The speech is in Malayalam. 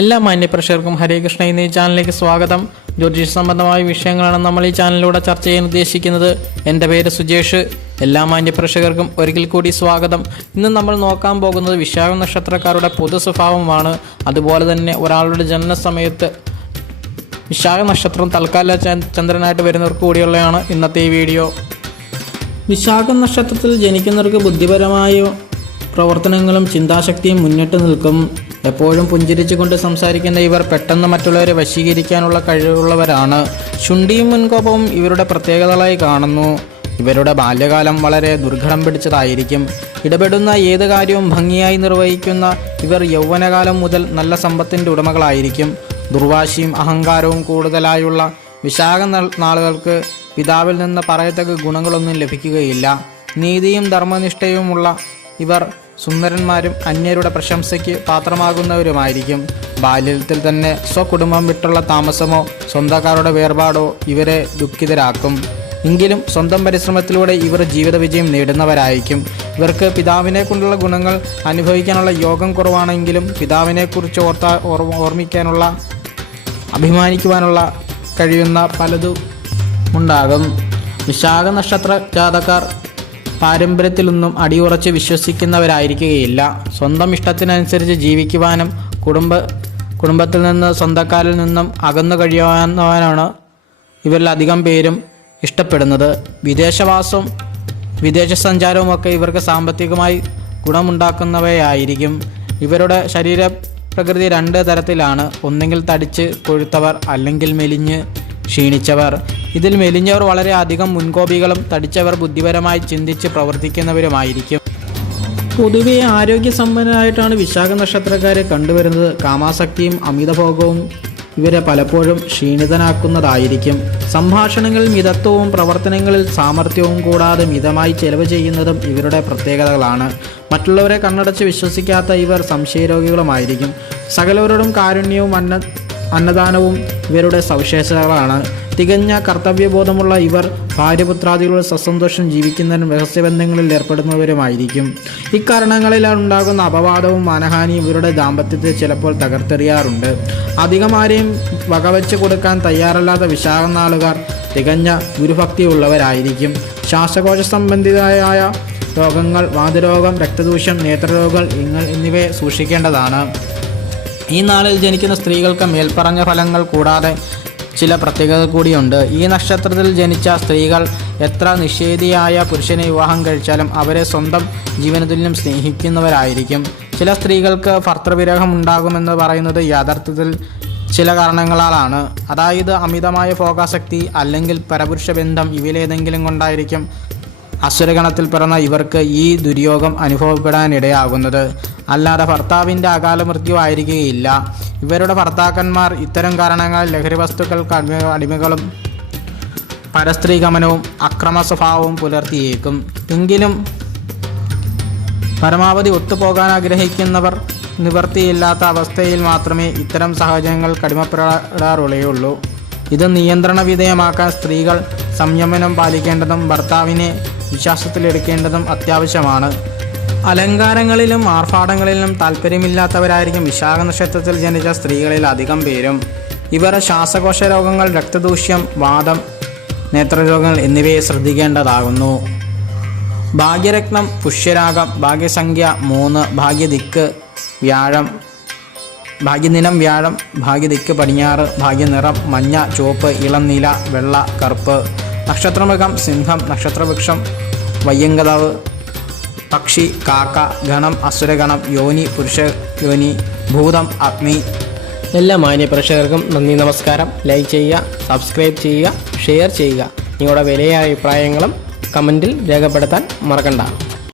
എല്ലാ മാന്യപ്രേക്ഷകർക്കും ഹരേ കൃഷ്ണ എന്ന ഈ ചാനലിലേക്ക് സ്വാഗതം. ജ്യോതിഷ സംബന്ധമായ വിഷയങ്ങളാണ് നമ്മൾ ഈ ചാനലിലൂടെ ചർച്ച ചെയ്യാൻ ഉദ്ദേശിക്കുന്നത്. എൻ്റെ പേര് സുജേഷ്. എല്ലാ മാന്യപ്രേക്ഷകർക്കും ഒരിക്കൽ കൂടി സ്വാഗതം. ഇന്ന് നമ്മൾ നോക്കാൻ പോകുന്നത് വിശാഖ നക്ഷത്രക്കാരുടെ പൊതു സ്വഭാവമാണ്. അതുപോലെ തന്നെ ഒരാളുടെ ജനന സമയത്ത് വിശാഖ നക്ഷത്രം തൽക്കാല ചന്ദ്രനായിട്ട് വരുന്നവർക്ക് കൂടിയുള്ളതാണ് ഇന്നത്തെ ഈ വീഡിയോ. വിശാഖ നക്ഷത്രത്തിൽ ജനിക്കുന്നവർക്ക് ബുദ്ധിപരമായ പ്രവർത്തനങ്ങളും ചിന്താശക്തിയും മുന്നിട്ട് നിൽക്കും. എപ്പോഴും പുഞ്ചിരിച്ചുകൊണ്ട് സംസാരിക്കുന്ന ഇവർ പെട്ടെന്ന് മറ്റുള്ളവരെ വശീകരിക്കാനുള്ള കഴിവുള്ളവരാണ്. ശുണ്ഠിയും മുൻകോപവും ഇവരുടെ പ്രത്യേകതകളായി കാണുന്നു. ഇവരുടെ ബാല്യകാലം വളരെ ദുർഘടം പിടിച്ചതായിരിക്കും. ഇടപെടുന്ന ഏത് കാര്യവും ഭംഗിയായി നിർവഹിക്കുന്ന ഇവർ യൗവനകാലം മുതൽ നല്ല സമ്പത്തിൻ്റെ ഉടമകളായിരിക്കും. ദുർവാശിയും അഹങ്കാരവും കൂടുതലായുള്ള വിശാഖ നാളുകൾക്ക് പിതാവിൽ നിന്ന് പറയത്തക്ക ഗുണങ്ങളൊന്നും ലഭിക്കുകയില്ല. നീതിയും ധർമ്മനിഷ്ഠയുമുള്ള ഇവർ സുന്ദരന്മാരും അന്യരുടെ പ്രശംസയ്ക്ക് പാത്രമാകുന്നവരുമായിരിക്കും. ബാല്യത്തിൽ തന്നെ സ്വകുടുംബം വിട്ടുള്ള താമസമോ സ്വന്തക്കാരുടെ വേർപാടോ ഇവരെ ദുഃഖിതരാക്കും. എങ്കിലും സ്വന്തം പരിശ്രമത്തിലൂടെ ഇവർ ജീവിത വിജയം നേടുന്നവരായിരിക്കും. ഇവർക്ക് പിതാവിനെ കൊണ്ടുള്ള ഗുണങ്ങൾ അനുഭവിക്കാനുള്ള യോഗം കുറവാണെങ്കിലും പിതാവിനെക്കുറിച്ച് ഓർമ്മിക്കാനുള്ള അഭിമാനിക്കുവാനുള്ള കഴിയുന്ന പലതും ഉണ്ടാകും. വിശാഖ നക്ഷത്ര ജാതക്കാർ പാരമ്പര്യത്തിലൊന്നും അടിയുറച്ച് വിശ്വസിക്കുന്നവരായിരിക്കുകയില്ല. സ്വന്തം ഇഷ്ടത്തിനനുസരിച്ച് ജീവിക്കുവാനും കുടുംബത്തിൽ നിന്ന് സ്വന്തക്കാരിൽ നിന്നും അകന്നു കഴിയുവാനാണ് ഇവരിലധികം പേരും ഇഷ്ടപ്പെടുന്നത്. വിദേശവാസവും വിദേശ സഞ്ചാരവുമൊക്കെ ഇവർക്ക് സാമ്പത്തികമായി ഗുണമുണ്ടാക്കുന്നവയായിരിക്കും. ഇവരുടെ ശരീരപ്രകൃതി രണ്ട് തരത്തിലാണ്. ഒന്നെങ്കിൽ തടിച്ച് കൊഴുത്തവർ, അല്ലെങ്കിൽ മെലിഞ്ഞ് ക്ഷീണിച്ചവർ. ഇതിൽ മെലിഞ്ഞവർ വളരെ അധികം മുൻകോപികളും തടിച്ചവർ ബുദ്ധിപരമായി ചിന്തിച്ച് പ്രവർത്തിക്കുന്നവരുമായിരിക്കും. പൊതുവെ ആരോഗ്യസമ്പന്നരായിട്ടാണ് വിശാഖ നക്ഷത്രക്കാരെ കണ്ടുവരുന്നത്. കാമാസക്തിയും അമിതഭോഗവും ഇവരെ പലപ്പോഴും ക്ഷീണിതനാക്കുന്നതായിരിക്കും. സംഭാഷണങ്ങളിൽ മിതത്വവും പ്രവർത്തനങ്ങളിൽ സാമർഥ്യവും കൂടാതെ മിതമായി ചെലവ് ചെയ്യുന്നതും ഇവരുടെ പ്രത്യേകതകളാണ്. മറ്റുള്ളവരെ കണ്ണടച്ച് വിശ്വസിക്കാത്ത ഇവർ സംശയരോഗികളുമായിരിക്കും. സകലവരോടും കാരുണ്യവും അന്നദാനവും ഇവരുടെ സവിശേഷതകളാണ്. തികഞ്ഞ കർത്തവ്യബോധമുള്ള ഇവർ ഭാര്യപുത്രാദികളുടെ സസന്തോഷം ജീവിക്കുന്നതിനും രഹസ്യബന്ധങ്ങളിൽ ഏർപ്പെടുന്നവരുമായിരിക്കും. ഇക്കാരണങ്ങളിലാണ് ഉണ്ടാകുന്ന അപവാദവും മാനഹാനിയും ഇവരുടെ ദാമ്പത്യത്തെ ചിലപ്പോൾ തകർത്തെറിയാറുണ്ട്. അധികമാരെയും വകവെച്ച് കൊടുക്കാൻ തയ്യാറല്ലാത്ത വിശാഖ നാളുകാർ തികഞ്ഞ ഗുരുഭക്തിയുള്ളവരായിരിക്കും. ശ്വാസകോശ സംബന്ധിയായ രോഗങ്ങൾ, വാതരോഗം, രക്തദൂഷ്യം, നേത്രരോഗങ്ങൾ എന്നിവയെ സൂക്ഷിക്കേണ്ടതാണ്. ഈ നാളിൽ ജനിക്കുന്ന സ്ത്രീകൾക്ക് മേൽപ്പറഞ്ഞ ഫലങ്ങൾ കൂടാതെ ചില പ്രത്യേകത കൂടിയുണ്ട്. ഈ നക്ഷത്രത്തിൽ ജനിച്ച സ്ത്രീകൾ എത്ര നിഷേധിയായ പുരുഷനെ വിവാഹം കഴിച്ചാലും അവരെ സ്വന്തം ജീവനതുല്യം സ്നേഹിക്കുന്നവരായിരിക്കും. ചില സ്ത്രീകൾക്ക് ഭർത്തൃവിരഹം ഉണ്ടാകുമെന്ന് പറയുന്നത് യഥാർത്ഥത്തിൽ ചില കാരണങ്ങളാലാണ്. അതായത് അമിതമായ ഭോഗാസക്തി അല്ലെങ്കിൽ പരപുരുഷ ബന്ധം ഇവയിലേതെങ്കിലും കൊണ്ടായിരിക്കും അസുരഗണത്തിൽ പിറന്ന ഇവർക്ക് ഈ ദുര്യോഗം അനുഭവപ്പെടാനിടയാകുന്നത്. അല്ലാതെ ഭർത്താവിൻ്റെ അകാല മൃത്യു ആയിരിക്കുകയില്ല. ഇവരുടെ ഭർത്താക്കന്മാർ ഇത്തരം കാരണങ്ങൾ ലഹരി വസ്തുക്കൾക്ക് അടിമകളും പരസ്ത്രീ ഗമനവും അക്രമ സ്വഭാവവും പുലർത്തിയേക്കും. എങ്കിലും പരമാവധി ഒത്തുപോകാൻ ആഗ്രഹിക്കുന്നവർ നിവൃത്തിയില്ലാത്ത അവസ്ഥയിൽ മാത്രമേ ഇത്തരം സാഹചര്യങ്ങൾ കടിമപ്പെടാറുള്ളൂ. ഇത് നിയന്ത്രണ വിധേയമാക്കാൻ സ്ത്രീകൾ സംയമനം പാലിക്കേണ്ടതും ഭർത്താവിനെ വിശ്വാസത്തിലെടുക്കേണ്ടതും അത്യാവശ്യമാണ്. അലങ്കാരങ്ങളിലും ആർഭാടങ്ങളിലും താല്പര്യമില്ലാത്തവരായിരിക്കും വിശാഖ നക്ഷത്രത്തിൽ ജനിച്ച സ്ത്രീകളിൽ അധികം പേരും. ഇവർ ശ്വാസകോശ രോഗങ്ങൾ, രക്തദൂഷ്യം, വാദം, നേത്രരോഗങ്ങൾ എന്നിവയെ ശ്രദ്ധിക്കേണ്ടതാകുന്നു. ഭാഗ്യരത്നം പുഷ്യരാഗം, ഭാഗ്യസംഖ്യ 3, ഭാഗ്യദിക്ക് വ്യാഴം, ഭാഗ്യദിനം വ്യാഴം, ഭാഗ്യദിക്ക് പടിഞ്ഞാറ്, ഭാഗ്യനിറം മഞ്ഞ, ചുവപ്പ്, ഇളം നീല, വെള്ള, കറുപ്പ്. നക്ഷത്രമൃഗം സിംഹം, നക്ഷത്രവൃക്ഷം വയ്യങ്കതാവ്, പക്ഷി കാക്ക, ഗണം അസുരഗണം, യോനി പുരുഷ യോനി, ഭൂതം അഗ്നി. എല്ലാ മാന്യപ്രേക്ഷകർക്കും നന്ദി, നമസ്കാരം. ലൈക്ക് ചെയ്യുക, സബ്സ്ക്രൈബ് ചെയ്യുക, ഷെയർ ചെയ്യുക. നിങ്ങളുടെ വിലയേറിയ അഭിപ്രായങ്ങളും കമൻറ്റിൽ രേഖപ്പെടുത്താൻ മറക്കണ്ട.